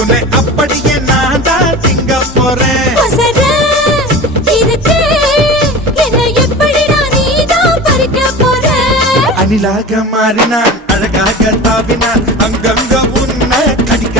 உன்னை அப்படியே நான் தான் திங்க போறேன். அணிலாக மாறினான், அழகாக தாவினான், அங்கங்க உன்னை கடிக்க